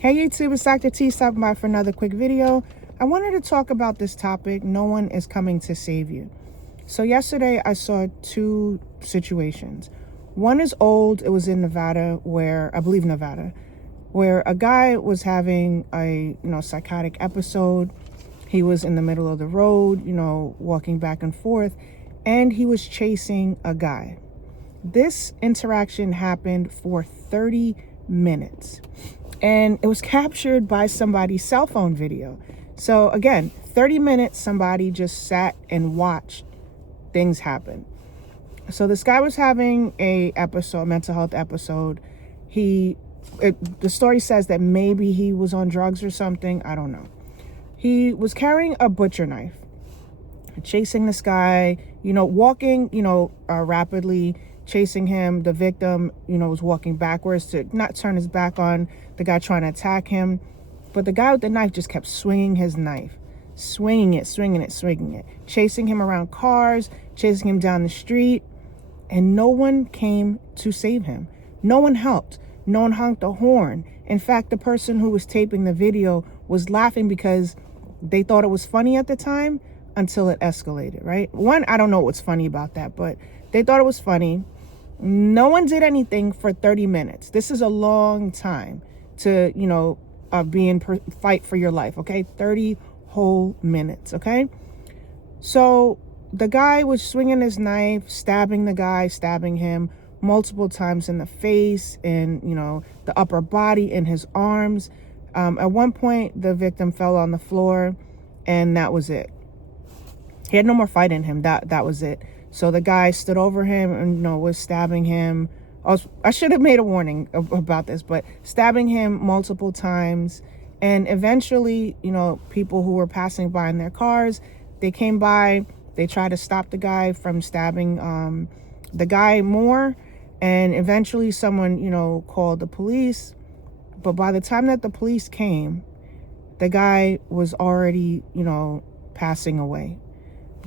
Hey YouTube, it's Dr. T stopping by for another quick video. I wanted to talk about this topic, no one is coming to save you. So yesterday I saw two situations. One is old, it was in Nevada where a guy was having a psychotic episode. He was in the middle of the road, walking back and forth, and he was chasing a guy. This interaction happened for 30 minutes. And it was captured by somebody's cell phone video. So again, 30 minutes, somebody just sat and watched things happen. So this guy was having a mental health episode. The story says that maybe he was on drugs or something. I don't know. He was carrying a butcher knife, chasing this guy, walking, rapidly, chasing him. The victim, was walking backwards to not turn his back on the guy trying to attack him. But the guy with the knife just kept swinging his knife, swinging it, chasing him around cars, chasing him down the street. And no one came to save him. No one helped. No one honked a horn. In fact, the person who was taping the video was laughing because they thought it was funny at the time until it escalated, right? One, I don't know what's funny about that, but they thought it was funny. No one did anything for 30 minutes. This is a long time to, fight for your life, okay? 30 whole minutes, okay? So the guy was swinging his knife, stabbing him multiple times in the face, and, the upper body, in his arms. At one point, the victim fell on the floor, and that was it. He had no more fight in him. That was it. So the guy stood over him and, was stabbing him. I should have made a warning about this, but stabbing him multiple times. And eventually, people who were passing by in their cars, they came by, they tried to stop the guy from stabbing the guy more. And eventually someone, called the police. But by the time that the police came, the guy was already, passing away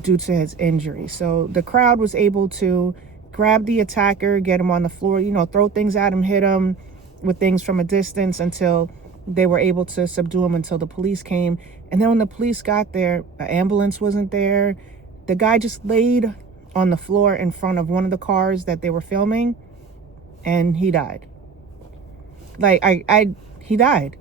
due to his injury. So the crowd was able to grab the attacker, get him on the floor, throw things at him, hit him with things from a distance until they were able to subdue him until the police came. And then when the police got there, an ambulance wasn't there. The guy just laid on the floor in front of one of the cars that they were filming, and he died. He died.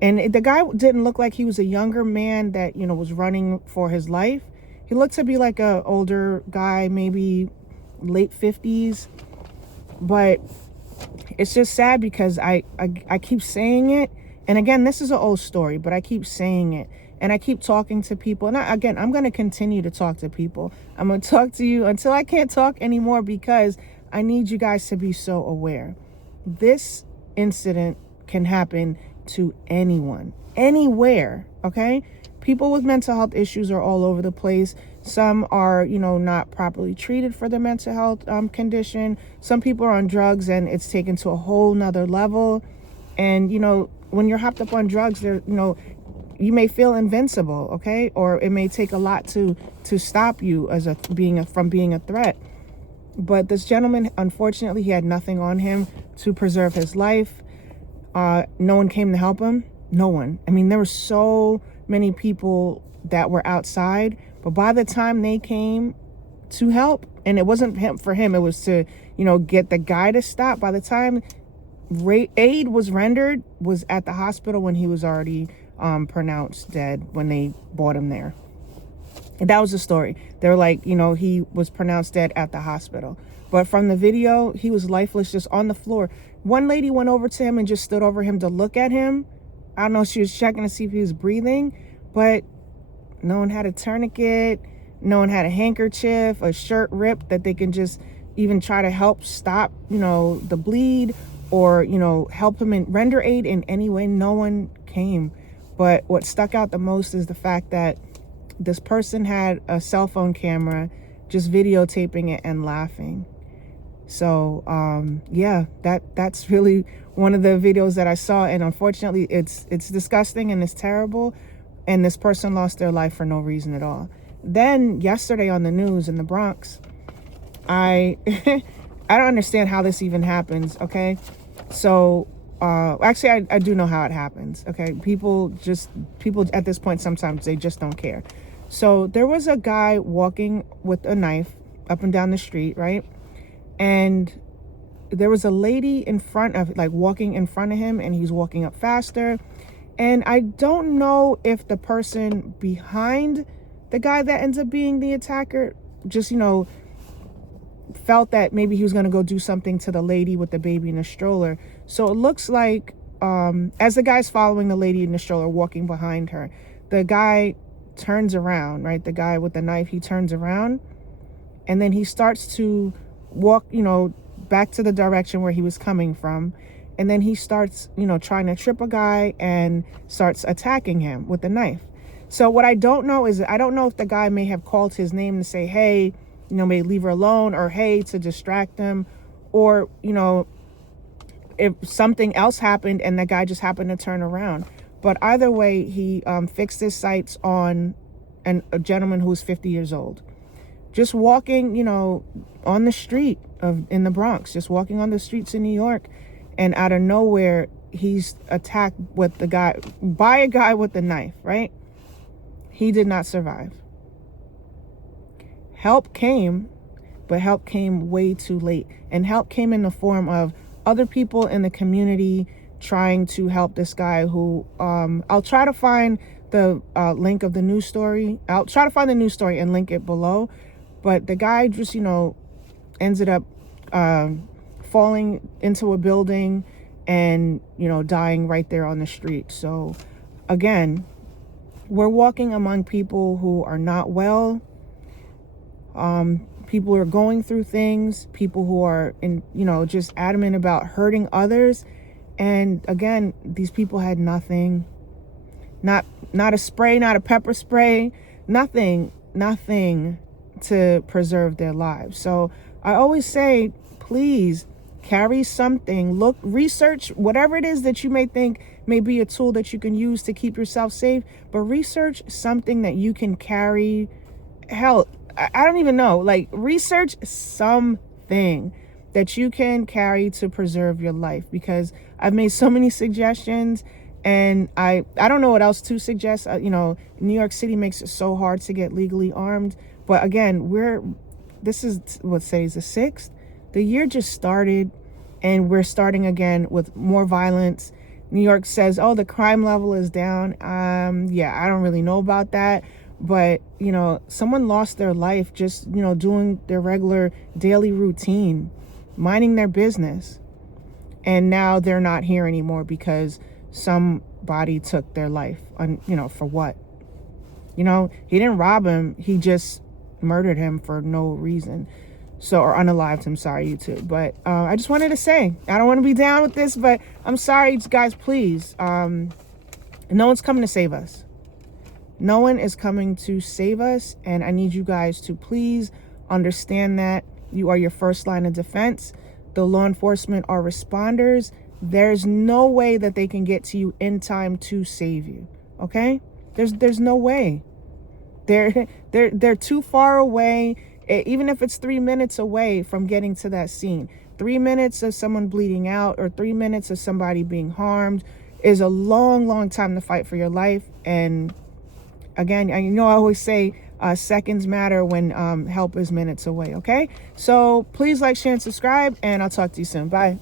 And the guy didn't look like he was a younger man that, was running for his life. He looked to be like a older guy, maybe late 50s. But it's just sad because I keep saying it. And again, this is an old story, but I keep saying it. And I keep talking to people. And I'm going to continue to talk to people. I'm going to talk to you until I can't talk anymore, because I need you guys to be so aware. This incident can happen to anyone, anywhere, okay? People with mental health issues are all over the place. Some are, not properly treated for their mental health condition. Some people are on drugs and it's taken to a whole nother level. And, when you're hopped up on drugs, you may feel invincible, okay? Or it may take a lot to stop you from being a threat. But this gentleman, unfortunately, he had nothing on him to preserve his life. No one came to help him. No one. I mean, there were so many people that were outside, but by the time they came to help, and it wasn't for him, it was to, get the guy to stop. By the time aid was rendered, was at the hospital when he was already pronounced dead when they brought him there. And that was the story. They were like, he was pronounced dead at the hospital. But from the video, he was lifeless, just on the floor. One lady went over to him and just stood over him to look at him. I don't know if she was checking to see if he was breathing, but no one had a tourniquet. No one had a handkerchief, a shirt ripped that they can just even try to help stop, the bleed, or, help him and render aid in any way. No one came. But what stuck out the most is the fact that this person had a cell phone camera just videotaping it and laughing. So, that's really one of the videos that I saw. And unfortunately, it's disgusting and it's terrible. And this person lost their life for no reason at all. Then yesterday on the news in the Bronx, I don't understand how this even happens, okay? So Actually, I do know how it happens. Okay. People at this point, sometimes they just don't care. So there was a guy walking with a knife up and down the street, right? And there was a lady in front of, like, walking in front of him, and he's walking up faster. And I don't know if the person behind the guy that ends up being the attacker just, felt that maybe he was going to go do something to the lady with the baby in the stroller. So it looks like, as the guy's following the lady in the stroller, walking behind her, the guy turns around, right? The guy with the knife, he turns around, and then he starts to walk, back to the direction where he was coming from. And then he starts, trying to trip a guy and starts attacking him with the knife. So what I don't know is, I don't know if the guy may have called his name to say, hey, may leave her alone, or hey, to distract him, or, if something else happened and the guy just happened to turn around. But either way, he fixed his sights on a gentleman who was 50 years old, just walking, on the street in the Bronx, just walking on the streets in New York. And out of nowhere, he's attacked by a guy with a knife, right? He did not survive. Help came, but help came way too late. And help came in the form of other people in the community trying to help this guy who, I'll try to find the link of the news story. I'll try to find the news story and link it below. But the guy just, ended up falling into a building and, dying right there on the street. So again, we're walking among people who are not well. People who are going through things, people who are just adamant about hurting others. And again, these people had nothing, not a spray, not a pepper spray, nothing to preserve their lives. So I always say, please carry something, research whatever it is that you may think may be a tool that you can use to keep yourself safe, but research something that you can carry. Hell, I don't even know, research something that you can carry to preserve your life, because I've made so many suggestions and I don't know what else to suggest. New York City makes it so hard to get legally armed. But again, this is what says the 6th. The year just started and we're starting again with more violence. New York says, oh, the crime level is down. Yeah, I don't really know about that. But, someone lost their life just, doing their regular daily routine, minding their business. And now they're not here anymore because somebody took their life. For what? He didn't rob him. He just murdered him for no reason. Or unalived him, sorry, YouTube. But I just wanted to say, I don't want to be down with this, but I'm sorry, guys, please. No one's coming to save us. No one is coming to save us, and I need you guys to please understand that you are your first line of defense. The law enforcement are responders. There's no way that they can get to you in time to save you. Okay? There's no way. They're too far away. Even if it's 3 minutes away from getting to that scene, 3 minutes of someone bleeding out or 3 minutes of somebody being harmed is a long, long time to fight for your life. And again, I always say seconds matter when help is minutes away. Okay, so please like, share, and subscribe, and I'll talk to you soon. Bye.